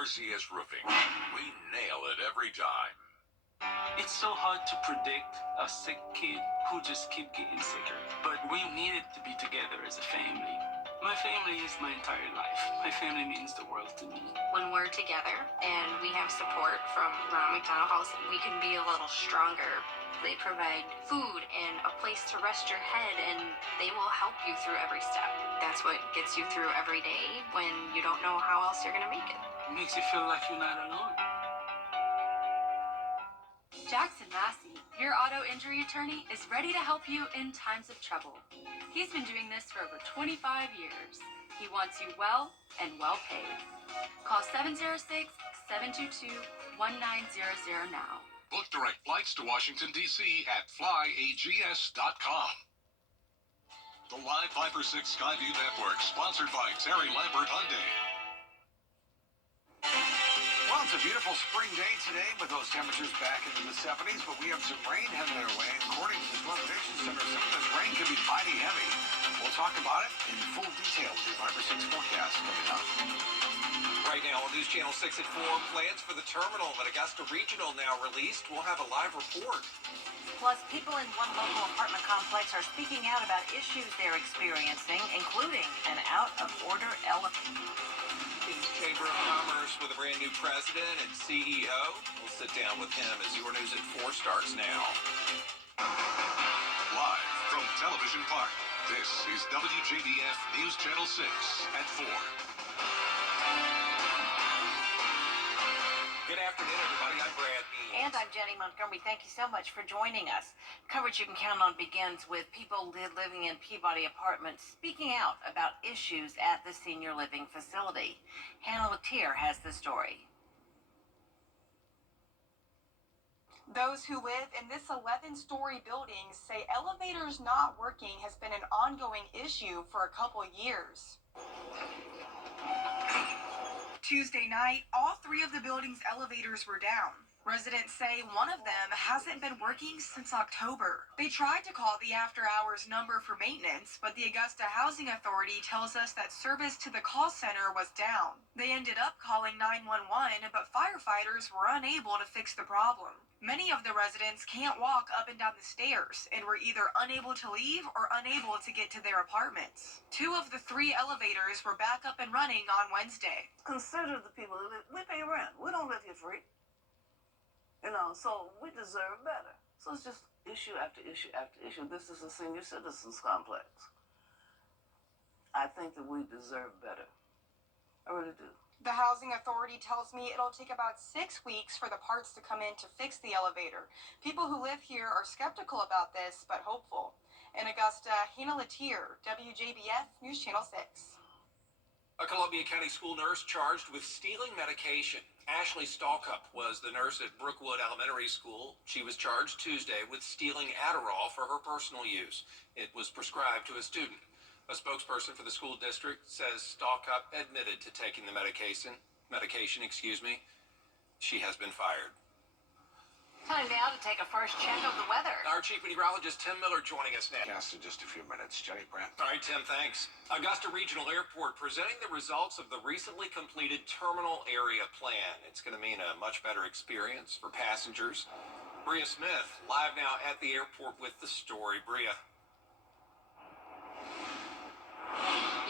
RCS Roofing. We nail it every time. It's so hard to predict a sick kid who just keep getting sicker. But we needed to be together as a family. My family is my entire life. My family means the world to me. When we're together and we have support from Ronald McDonald House, we can be a little stronger. They provide food and a place to rest your head, and they will help you through every step. That's what gets you through every day when you don't know how else you're going to make it. It makes you feel like you're not alone. Jackson Massey, your auto injury attorney, is ready to help you in times of trouble. He's been doing this for over 25 years. He wants you well and well paid. Call 706-722-1900 now. Book direct flights to Washington, D.C. at flyags.com. The Live 5 for 6 Skyview Network, sponsored by Terry Lambert Hyundai. Well, it's a beautiful spring day today with those temperatures back into the 70s, but we have some rain headed our way. According to the Storm Prediction Center, some of this rain could be mighty heavy. We'll talk about it in full detail with your 5 for 6 forecast coming up. Right now on News Channel 6 at 4, plans for the terminal at Augusta Regional now released. We'll have a live report. Plus, people in one local apartment complex are speaking out about issues they're experiencing, including an out-of-order elevator. Chamber of Commerce with a brand new president and CEO. We'll sit down with him as Your News at 4 starts now. Live from Television Park, this is WJBF News Channel 6 at 4. Good afternoon, everybody. I'm Brad Means. And I'm Jenny Montgomery. Thank you so much for joining us. Coverage you can count on begins with people living in Peabody apartments speaking out about issues at the senior living facility. Hannah Latier has the story. Those who live in this 11-story building say elevators not working has been an ongoing issue for a couple years. Tuesday night, all 3 of the building's elevators were down. Residents say one of them hasn't been working since October. They tried to call the after-hours number for maintenance, but the Augusta Housing Authority tells us that service to the call center was down. They ended up calling 911, but firefighters were unable to fix the problem. Many of the residents can't walk up and down the stairs and were either unable to leave or unable to get to their apartments. 2 of the 3 elevators were back up and running on Wednesday. Consider the people who live, we pay rent. We don't live here free. So we deserve better. So it's just issue after issue after issue. This is a senior citizens complex. I think that we deserve better. I really do. The Housing Authority tells me it'll take about 6 weeks for the parts to come in to fix the elevator. People who live here are skeptical about this, but hopeful. In Augusta, Hannah Latier, WJBF News Channel 6. A Columbia County school nurse charged with stealing medication. Ashley Stalkup was the nurse at Brookwood Elementary School. She was charged Tuesday with stealing Adderall for her personal use. It was prescribed to a student. A spokesperson for the school district says Stalkup admitted to taking the medication. She has been fired. Time now to take a first check of the weather. Our chief meteorologist Tim Miller joining us now. Cast in just a few minutes. Jenny, Brent. All right, Tim, thanks. Augusta Regional Airport presenting the results of the recently completed terminal area plan. It's going to mean a much better experience for passengers. Bria Smith, live now at the airport with the story. Bria.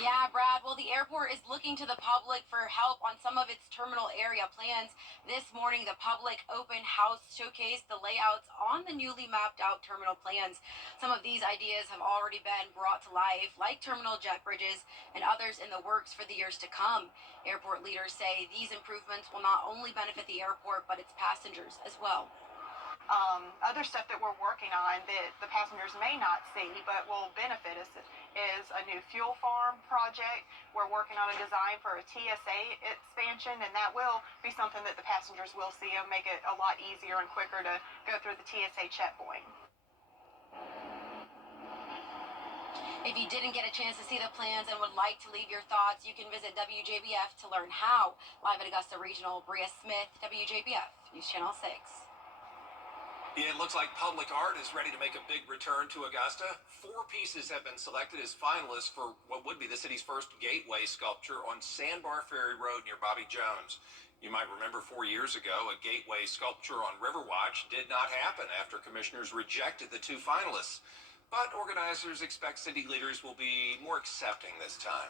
Yeah, Brad. Well, the airport is looking to the public for help on some of its terminal area plans. This morning, the public open house showcased the layouts on the newly mapped out terminal plans. Some of these ideas have already been brought to life, like terminal jet bridges and others in the works for the years to come. Airport leaders say these improvements will not only benefit the airport, but its passengers as well. Other stuff that we're working on that the passengers may not see but will benefit us is a new fuel farm project. We're working on a design for a TSA expansion, and that will be something that the passengers will see and make it a lot easier and quicker to go through the TSA checkpoint. If you didn't get a chance to see the plans and would like to leave your thoughts, you can visit WJBF to learn how. Live at Augusta Regional, Bria Smith, WJBF News Channel 6. It looks like public art is ready to make a big return to Augusta. 4 pieces have been selected as finalists for what would be the city's first gateway sculpture on Sandbar Ferry Road near Bobby Jones. You might remember 4 years ago, a gateway sculpture on Riverwatch did not happen after commissioners rejected the two finalists. But organizers expect city leaders will be more accepting this time.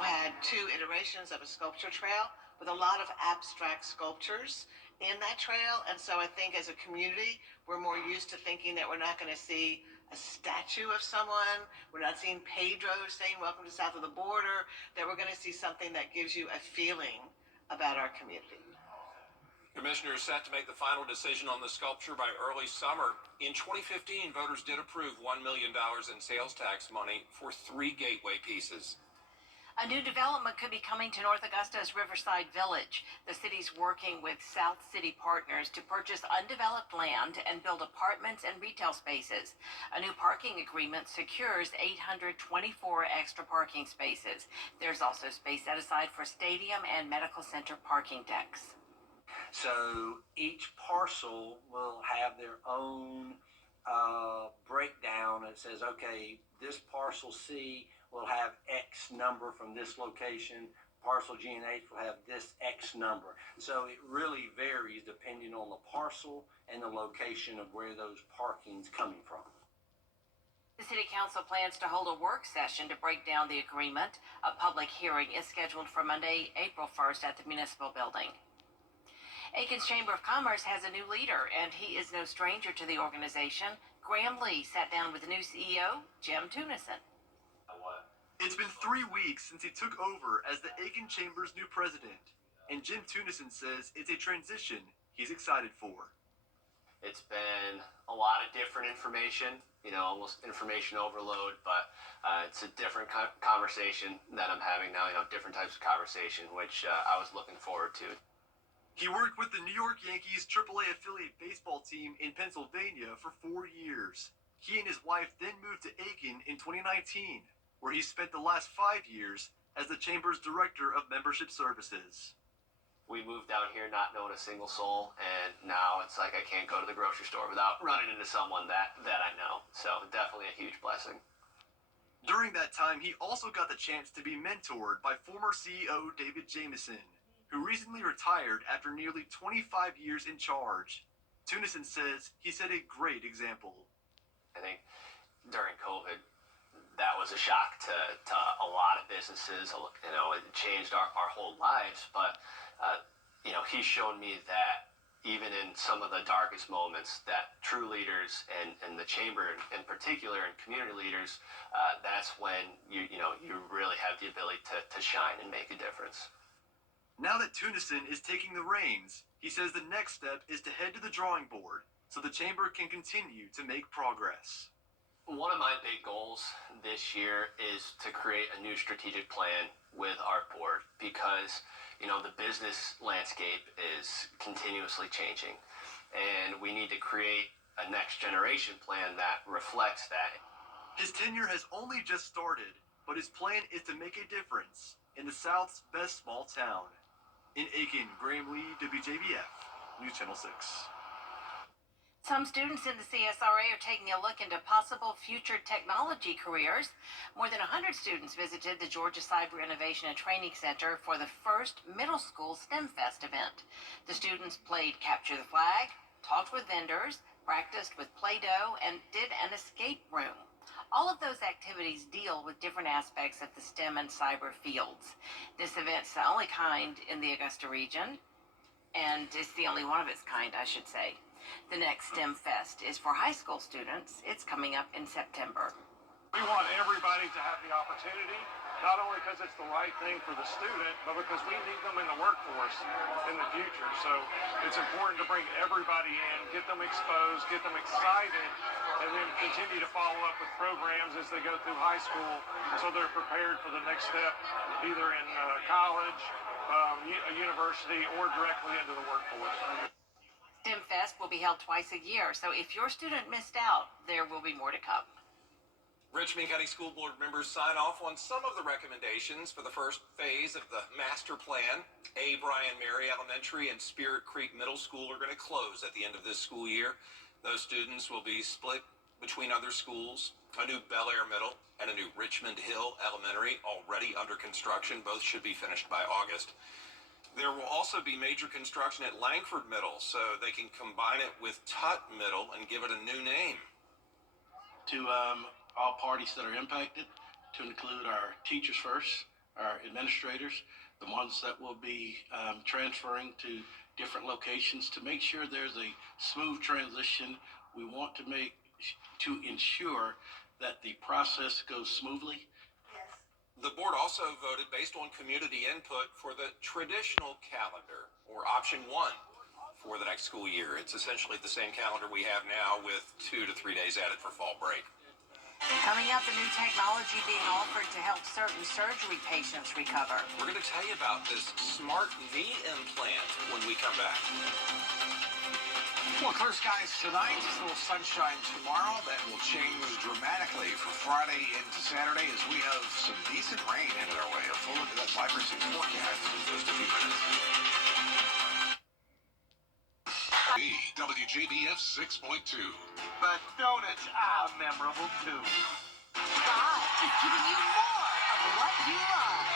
We had two iterations of a sculpture trail with a lot of abstract sculptures in that trail. And so I think as a community, we're more used to thinking that we're not going to see a statue of someone. We're not seeing Pedro saying, "Welcome to south of the border," that we're going to see something that gives you a feeling about our community. Commissioners set to make the final decision on the sculpture by early summer. In 2015, voters did approve $1 million in sales tax money for 3 gateway pieces. A new development could be coming to North Augusta's Riverside Village. The city's working with South City partners to purchase undeveloped land and build apartments and retail spaces. A new parking agreement secures 824 extra parking spaces. There's also space set aside for stadium and medical center parking decks. So each parcel will have their own breakdown. It says, okay, this parcel C will have X number from this location. Parcel G and H will have this X number. So it really varies depending on the parcel and the location of where those parking's coming from. The City Council plans to hold a work session to break down the agreement. A public hearing is scheduled for Monday, April 1st at the Municipal Building. Aiken's Chamber of Commerce has a new leader, and he is no stranger to the organization. Graham Lee sat down with the new CEO, Jim Tunison. It's been 3 weeks since he took over as the Aiken Chamber's new president, and Jim Tunison says it's a transition he's excited for. It's been a lot of different information, almost information overload, but it's a different conversation that I'm having now, different types of conversation, which I was looking forward to. He worked with the New York Yankees AAA affiliate baseball team in Pennsylvania for 4 years. He and his wife then moved to Aiken in 2019, where he spent the last 5 years as the Chamber's Director of Membership Services. We moved down here not knowing a single soul, and now it's like I can't go to the grocery store without running into someone that I know. So definitely a huge blessing. During that time, he also got the chance to be mentored by former CEO David Jamieson, who recently retired after nearly 25 years in charge. Tunison says he set a great example. I think during COVID, that was a shock to a lot of businesses. It changed our whole lives. But, he's shown me that even in some of the darkest moments, that true leaders and the chamber in particular and community leaders, that's when you really have the ability to shine and make a difference. Now that Tunison is taking the reins, he says the next step is to head to the drawing board so the chamber can continue to make progress. One of my big goals this year is to create a new strategic plan with our board because, the business landscape is continuously changing, and we need to create a next generation plan that reflects that. His tenure has only just started, but his plan is to make a difference in the South's best small town. In Aiken, Graham Lee, WJBF, News Channel 6. Some students in the CSRA are taking a look into possible future technology careers. More than 100 students visited the Georgia Cyber Innovation and Training Center for the first middle school STEM Fest event. The students played Capture the Flag, talked with vendors, practiced with Play-Doh, and did an escape room. All of those activities deal with different aspects of the STEM and cyber fields. This event's the only kind in the Augusta region, and it's the only one of its kind, I should say. The next STEM Fest is for high school students. It's coming up in September. We want everybody to have the opportunity, not only because it's the right thing for the student, but because we need them in the workforce in the future. So it's important to bring everybody in, get them exposed, get them excited, and then continue to follow up with programs as they go through high school so they're prepared for the next step, either in college, a university, or directly into the workforce. STEM Fest will be held twice a year, so if your student missed out, there will be more to come. Richmond County School Board members sign off on some of the recommendations for the first phase of the master plan. A. Brian Mary Elementary and Spirit Creek Middle School are going to close at the end of this school year. Those students will be split between other schools, a new Bel Air Middle and a new Richmond Hill Elementary already under construction. Both should be finished by August. There will also be major construction at Langford Middle, so they can combine it with Tut Middle and give it a new name. To all parties that are impacted, to include our teachers first, our administrators, the ones that will be transferring to different locations, to make sure there's a smooth transition. We want to ensure that the process goes smoothly. The board also voted based on community input for the traditional calendar, or option 1, for the next school year. It's essentially the same calendar we have now with 2 to 3 days added for fall break. Coming up, the new technology being offered to help certain surgery patients recover. We're going to tell you about this smart knee implant when we come back. Well, clear skies tonight, a little sunshine tomorrow. That will change dramatically for Friday into Saturday as we have some decent rain headed our way. A full look at that 5 or 6 forecast in just a few minutes. WJBF 6.2. But donuts are memorable too. God is giving you more of what you love.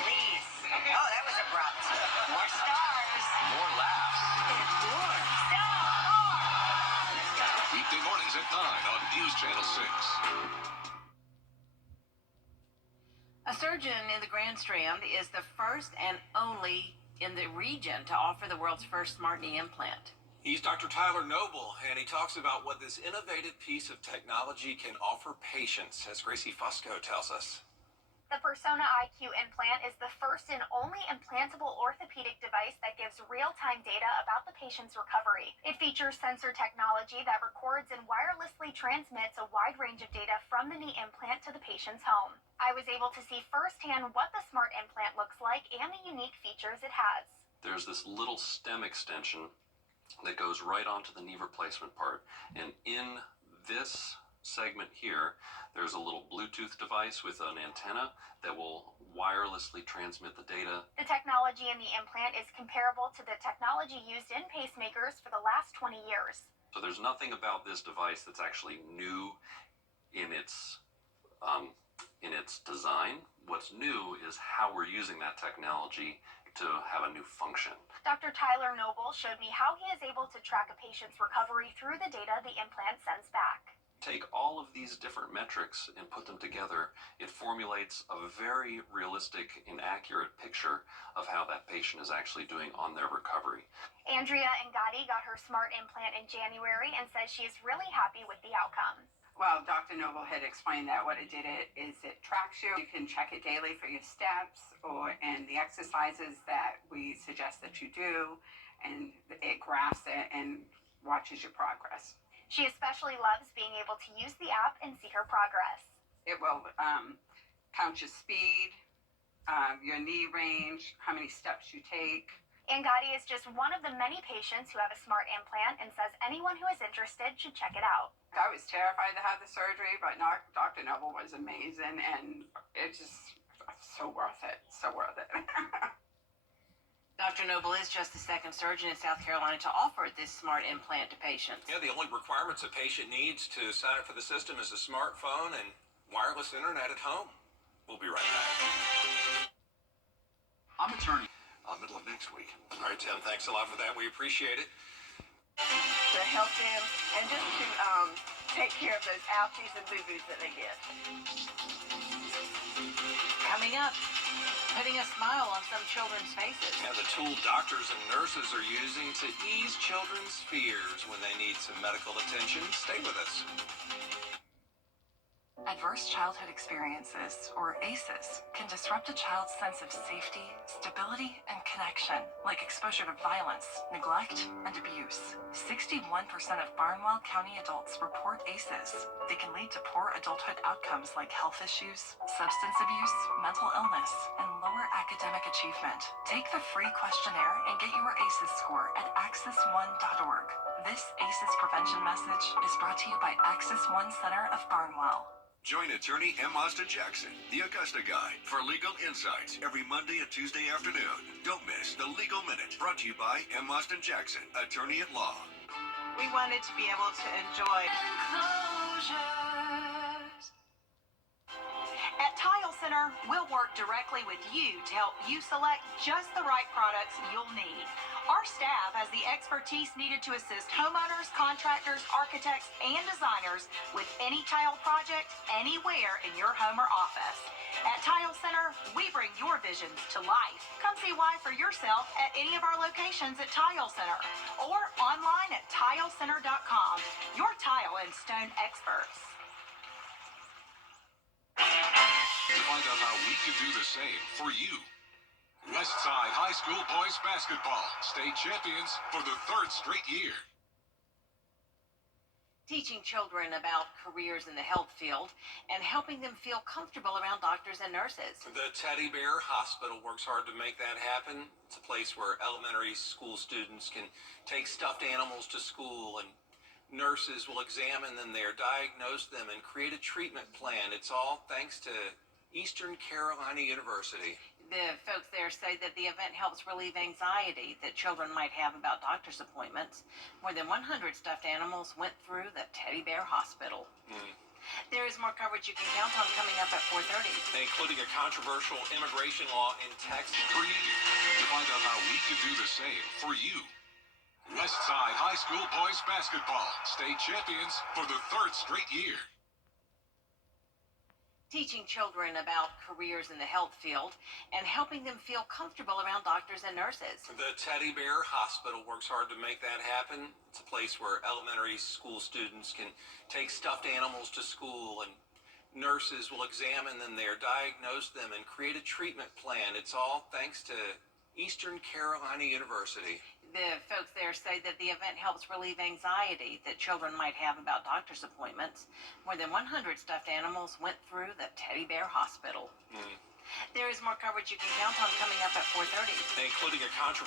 Please. Oh, that was abrupt. More stars. More laughs. And more. Weekday mornings at 9 on News Channel 6. A surgeon in the Grand Strand is the first and only in the region to offer the world's first smart knee implant. He's Dr. Tyler Noble, and he talks about what this innovative piece of technology can offer patients, as Gracie Fusco tells us. The Persona IQ implant is the first and only implantable orthopedic device that gives real-time data about the patient's recovery. It features sensor technology that records and wirelessly transmits a wide range of data from the knee implant to the patient's home. I was able to see firsthand what the smart implant looks like and the unique features it has. There's this little stem extension that goes right onto the knee replacement part, and in this segment here, there's a little Bluetooth device with an antenna that will wirelessly transmit the data. The technology in the implant is comparable to the technology used in pacemakers for the last 20 years. So there's nothing about this device that's actually new in its design. What's new is how we're using that technology to have a new function. Dr. Tyler Noble showed me how he is able to track a patient's recovery through the data the implant sends back. Take all of these different metrics and put them together, it formulates a very realistic and accurate picture of how that patient is actually doing on their recovery. Andrea Ngati got her smart implant in January and says she is really happy with the outcome. Well, Dr. Noble had explained that what it did is it tracks you. You can check it daily for your steps and the exercises that we suggest that you do, and it graphs it and watches your progress. She especially loves being able to use the app and see her progress. It will count your speed, your knee range, how many steps you take. Ngati is just one of the many patients who have a smart implant and says anyone who is interested should check it out. I was terrified to have the surgery, but Dr. Noble was amazing, and it's just so worth it. So worth it. Dr. Noble is just the second surgeon in South Carolina to offer this smart implant to patients. Yeah, the only requirements a patient needs to sign up for the system is a smartphone and wireless internet at home. We'll be right back. I'm attorney. Middle of next week. All right, Tim, thanks a lot for that. We appreciate it. To help them and just to take care of those ouchies and boo-boos that they get. Coming up, putting a smile on some children's faces. And the tool doctors and nurses are using to ease children's fears when they need some medical attention. Stay with us. Adverse childhood experiences, or ACEs, can disrupt a child's sense of safety, stability, and connection, like exposure to violence, neglect, and abuse. 61% of Barnwell County adults report ACEs. They can lead to poor adulthood outcomes like health issues, substance abuse, mental illness, and lower academic achievement. Take the free questionnaire and get your ACEs score at access1.org. This ACEs prevention message is brought to you by Access One Center of Barnwell. Join attorney M. Austin Jackson, the Augusta Guy, for legal insights every Monday and Tuesday afternoon. Don't miss the Legal Minute, brought to you by M. Austin Jackson, attorney at law. We wanted to be able to enjoy. At Tile Center, we'll work directly with you to help you select just the right products you'll need. Our staff has the expertise needed to assist homeowners, contractors, architects, and designers with any tile project anywhere in your home or office. At Tile Center, we bring your visions to life. Come see why for yourself at any of our locations at Tile Center or online at tilecenter.com. Your tile and stone experts. To find out how we can do the same for you. Westside High School boys basketball, state champions for the 3rd straight year. Teaching children about careers in the health field and helping them feel comfortable around doctors and nurses. The Teddy Bear Hospital works hard to make that happen. It's a place where elementary school students can take stuffed animals to school, and nurses will examine them there, diagnose them, and create a treatment plan. It's all thanks to Eastern Carolina University. The folks there say that the event helps relieve anxiety that children might have about doctor's appointments. More than 100 stuffed animals went through the Teddy Bear Hospital. There is more coverage you can count on coming up at 4:30. Including a controversial immigration law in Texas. Creative to find out how we can do the same for you. Westside High School boys basketball, state champions for the 3rd straight year. Teaching children about careers in the health field and helping them feel comfortable around doctors and nurses. The Teddy Bear Hospital works hard to make that happen. It's a place where elementary school students can take stuffed animals to school, and nurses will examine them there, diagnose them, and create a treatment plan. It's all thanks to Eastern Carolina University. The folks there say that the event helps relieve anxiety that children might have about doctor's appointments. More than 100 stuffed animals went through the Teddy Bear Hospital. There is more coverage you can count on coming up at 4:30. Including a controversial